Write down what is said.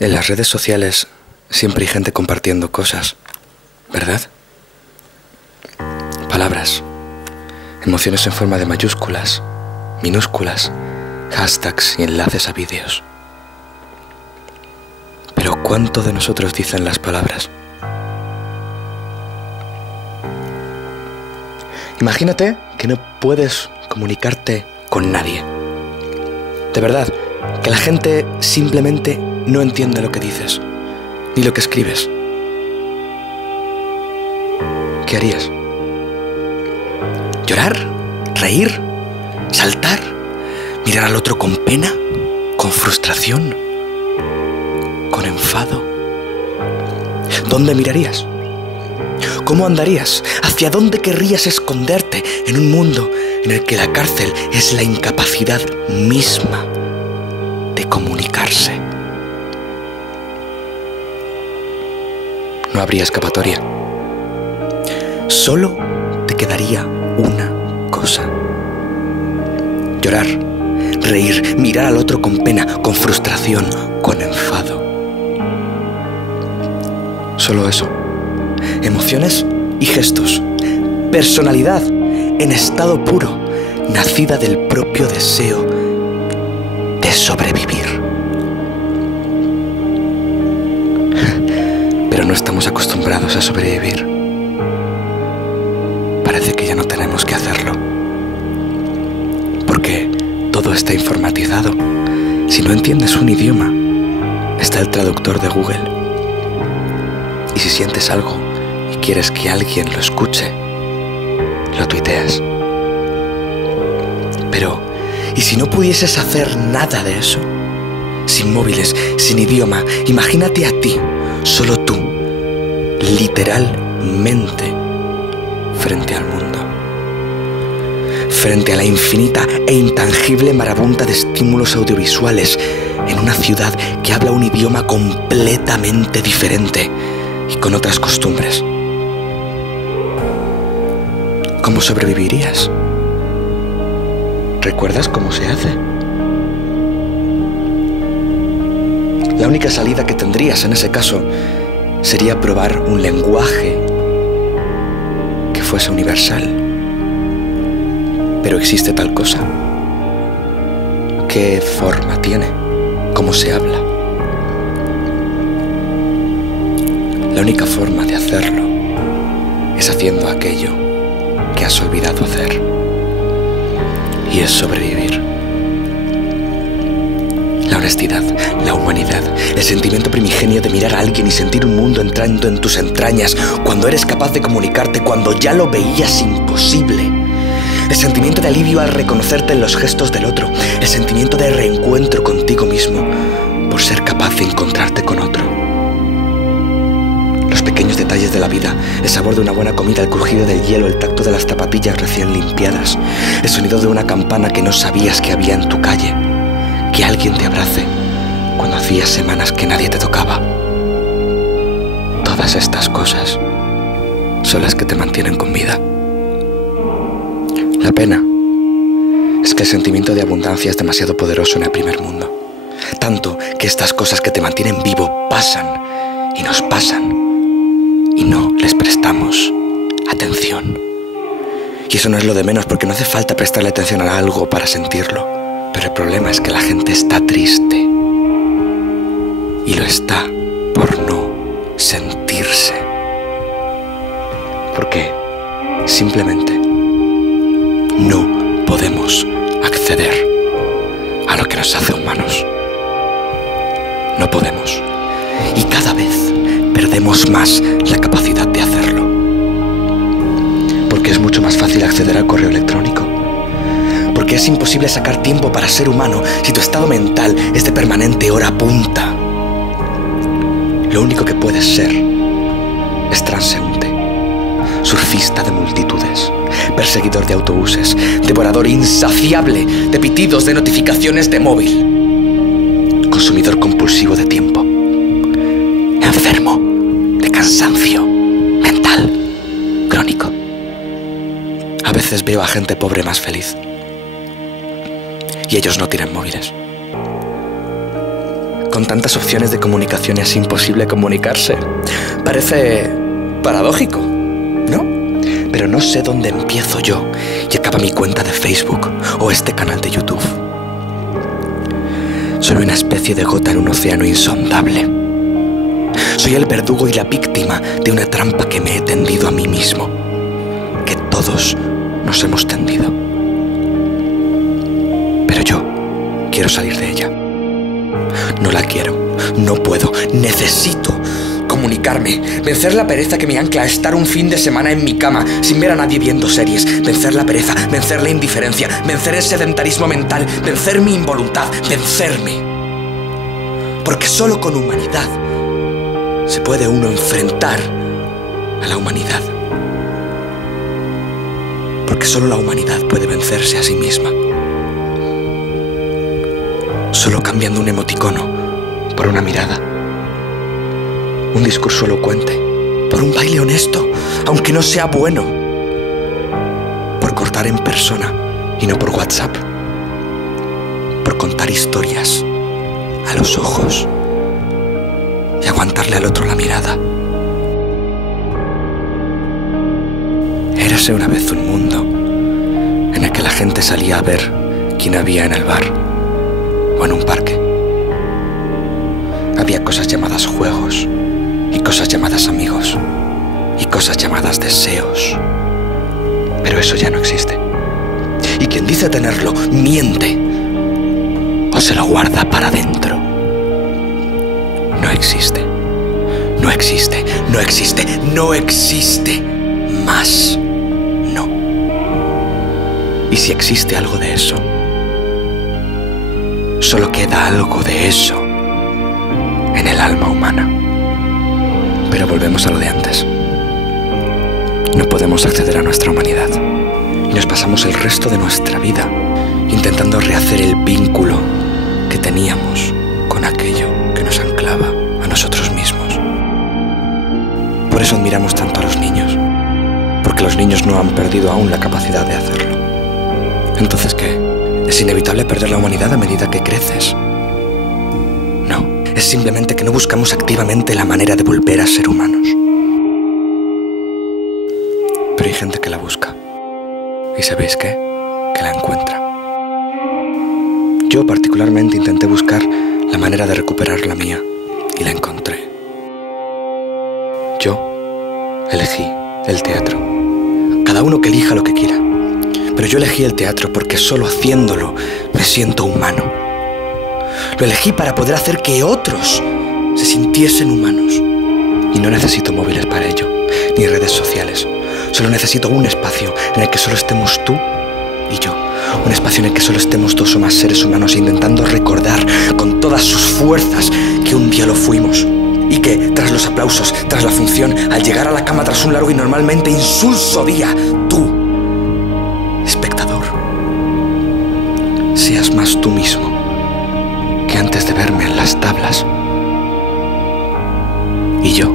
En las redes sociales siempre hay gente compartiendo cosas, ¿verdad? Palabras, emociones en forma de mayúsculas, minúsculas, hashtags y enlaces a vídeos. Pero ¿cuánto de nosotros dicen las palabras? Imagínate que no puedes comunicarte con nadie. De verdad, que la gente simplemente no entiende lo que dices, ni lo que escribes. ¿Qué harías? ¿Llorar? ¿Reír? ¿Saltar? ¿Mirar al otro con pena? ¿Con frustración? ¿Con enfado? ¿Dónde mirarías? ¿Cómo andarías? ¿Hacia dónde querrías esconderte en un mundo en el que la cárcel es la incapacidad misma de comunicarse? No habría escapatoria. Solo te quedaría una cosa: llorar, reír, mirar al otro con pena, con frustración, con enfado. Solo eso. Emociones y gestos. Personalidad en estado puro, nacida del propio deseo de sobrevivir. Pero no estamos acostumbrados a sobrevivir. Parece que ya no tenemos que hacerlo. Porque todo está informatizado. Si no entiendes un idioma, está el traductor de Google. Y si sientes algo y quieres que alguien lo escuche, lo tuiteas. Pero, ¿y si no pudieses hacer nada de eso? Sin móviles, sin idioma, imagínate a ti, solo tú, literalmente, frente al mundo. Frente a la infinita e intangible marabunta de estímulos audiovisuales en una ciudad que habla un idioma completamente diferente y con otras costumbres. ¿Cómo sobrevivirías? ¿Recuerdas cómo se hace? La única salida que tendrías en ese caso sería probar un lenguaje que fuese universal. Pero ¿existe tal cosa? ¿Qué forma tiene? ¿Cómo se habla? La única forma de hacerlo es haciendo aquello que has olvidado hacer. Y es sobrevivir. La honestidad, la humanidad, el sentimiento primigenio de mirar a alguien y sentir un mundo entrando en tus entrañas cuando eres capaz de comunicarte cuando ya lo veías imposible. El sentimiento de alivio al reconocerte en los gestos del otro. El sentimiento de reencuentro contigo mismo por ser capaz de encontrarte con otro. Los pequeños detalles de la vida, el sabor de una buena comida, el crujido del hielo, el tacto de las zapatillas recién limpiadas, el sonido de una campana que no sabías que había en tu calle, que alguien te abrace cuando hacía semanas que nadie te tocaba. Todas estas cosas son las que te mantienen con vida. La pena es que el sentimiento de abundancia es demasiado poderoso en el primer mundo. Tanto que estas cosas que te mantienen vivo pasan y nos pasan y no les prestamos atención. Y eso no es lo de menos, porque no hace falta prestarle atención a algo para sentirlo. Pero el problema es que la gente está triste. Y lo está por no sentirse. Porque simplemente no podemos acceder a lo que nos hace humanos. No podemos. Y cada vez perdemos más la capacidad de hacerlo. Porque es mucho más fácil acceder al correo electrónico. Porque es imposible sacar tiempo para ser humano si tu estado mental es de permanente hora punta. Lo único que puedes ser es transeúnte, surfista de multitudes, perseguidor de autobuses, devorador insaciable de pitidos de notificaciones de móvil, consumidor compulsivo de tiempo, enfermo de cansancio mental crónico. A veces veo a gente pobre más feliz. Y ellos no tienen móviles. Con tantas opciones de comunicación es imposible comunicarse. Parece paradójico, ¿no? Pero no sé dónde empiezo yo y acaba mi cuenta de Facebook o este canal de YouTube. Soy una especie de gota en un océano insondable. Soy el verdugo y la víctima de una trampa que me he tendido a mí mismo, que todos nos hemos tendido. Pero yo quiero salir de ella. No la quiero, no puedo, necesito comunicarme, vencer la pereza que me ancla a estar un fin de semana en mi cama sin ver a nadie viendo series, vencer la pereza, vencer la indiferencia, vencer el sedentarismo mental, vencer mi involuntad, vencerme. Porque solo con humanidad se puede uno enfrentar a la humanidad. Porque solo la humanidad puede vencerse a sí misma. Solo cambiando un emoticono por una mirada, un discurso elocuente por un baile honesto, aunque no sea bueno, por cortar en persona y no por WhatsApp, por contar historias a los ojos y aguantarle al otro la mirada. Érase una vez un mundo en el que la gente salía a ver quién había en el bar o en un parque. Había cosas llamadas juegos y cosas llamadas amigos y cosas llamadas deseos. Pero eso ya no existe. Y quien dice tenerlo miente o se lo guarda para adentro. No existe. No existe. No existe. No existe más. No. Y si existe algo de eso, solo queda algo de eso en el alma humana. Pero volvemos a lo de antes. No podemos acceder a nuestra humanidad y nos pasamos el resto de nuestra vida intentando rehacer el vínculo que teníamos con aquello que nos anclaba a nosotros mismos. Por eso admiramos tanto a los niños, porque los niños no han perdido aún la capacidad de hacerlo. Entonces, ¿qué? ¿Es inevitable perder la humanidad a medida que creces? No, es simplemente que no buscamos activamente la manera de volver a ser humanos. Pero hay gente que la busca. ¿Y sabéis qué? Que la encuentra. Yo particularmente intenté buscar la manera de recuperar la mía y la encontré. Yo elegí el teatro. Cada uno que elija lo que quiera. Pero yo elegí el teatro porque solo haciéndolo me siento humano. Lo elegí para poder hacer que otros se sintiesen humanos. Y no necesito móviles para ello, ni redes sociales. Solo necesito un espacio en el que solo estemos tú y yo. Un espacio en el que solo estemos dos o más seres humanos intentando recordar con todas sus fuerzas que un día lo fuimos. Y que, tras los aplausos, tras la función, al llegar a la cama tras un largo y normalmente insulso día, tú, espectador, seas más tú mismo que antes de verme en las tablas. Y yo